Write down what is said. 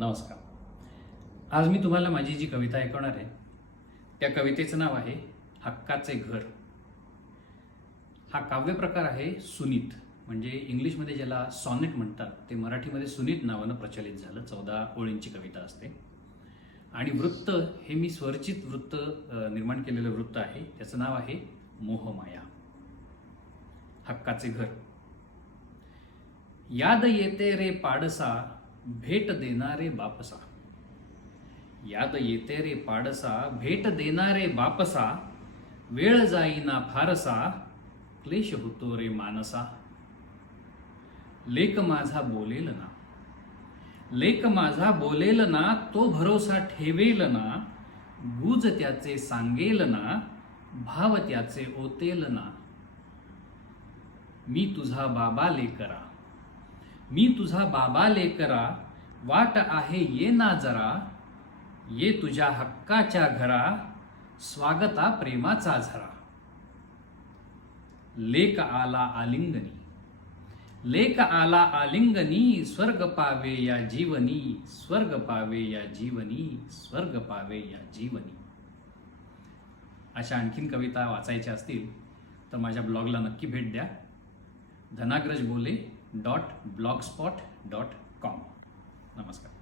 नमस्कार. आज मी तुम्हाला माझी जी कविता ऐकवणार आहे त्या कवितेचं नाव आहे हक्काचे घर. हा काव्यप्रकार आहे सुनीत, म्हणजे इंग्लिशमध्ये ज्याला सॉनेट म्हणतात ते मराठीमध्ये सुनीत नावानं प्रचलित झालं. 14 ओळींची कविता असते आणि वृत्त हे मी स्वरचित वृत्त निर्माण केलेलं वृत्त आहे. त्याचं नाव आहे मोहमाया. हक्काचे घर. याद येते रे पाडसा, भेट देणारे बापसा. याद येते रे पाडसा, भेट देणारे बापसा. वेळ जाईना फारसा, क्लेश होतो रे मानसा. लेक माझा बोलेल ना, लेक माझा बोलेल ना, तो भरोसा ठेवेल ना. गुज त्याचे सांगेल ना, भाव त्याचे ओतेल ना. मी तुझा बाबा लेकरा, मी तुझा बाबा लेकरा. वाट आहे ये ना जरा, ये तुझ्या हक्काच्या घरा. स्वागता प्रेमाचा झरा. लेक आला आलिंगनी, लेक आला आलिंगनी. स्वर्ग पावे या जीवनी, स्वर्ग पावे या जीवनी, स्वर्ग पावे या जीवनी. अशा आणखीन कविता वाचायच्या असतील तर माझ्या ब्लॉगला नक्की भेट द्या. धनाग्रजबोले.blogspot.com. नमस्कार.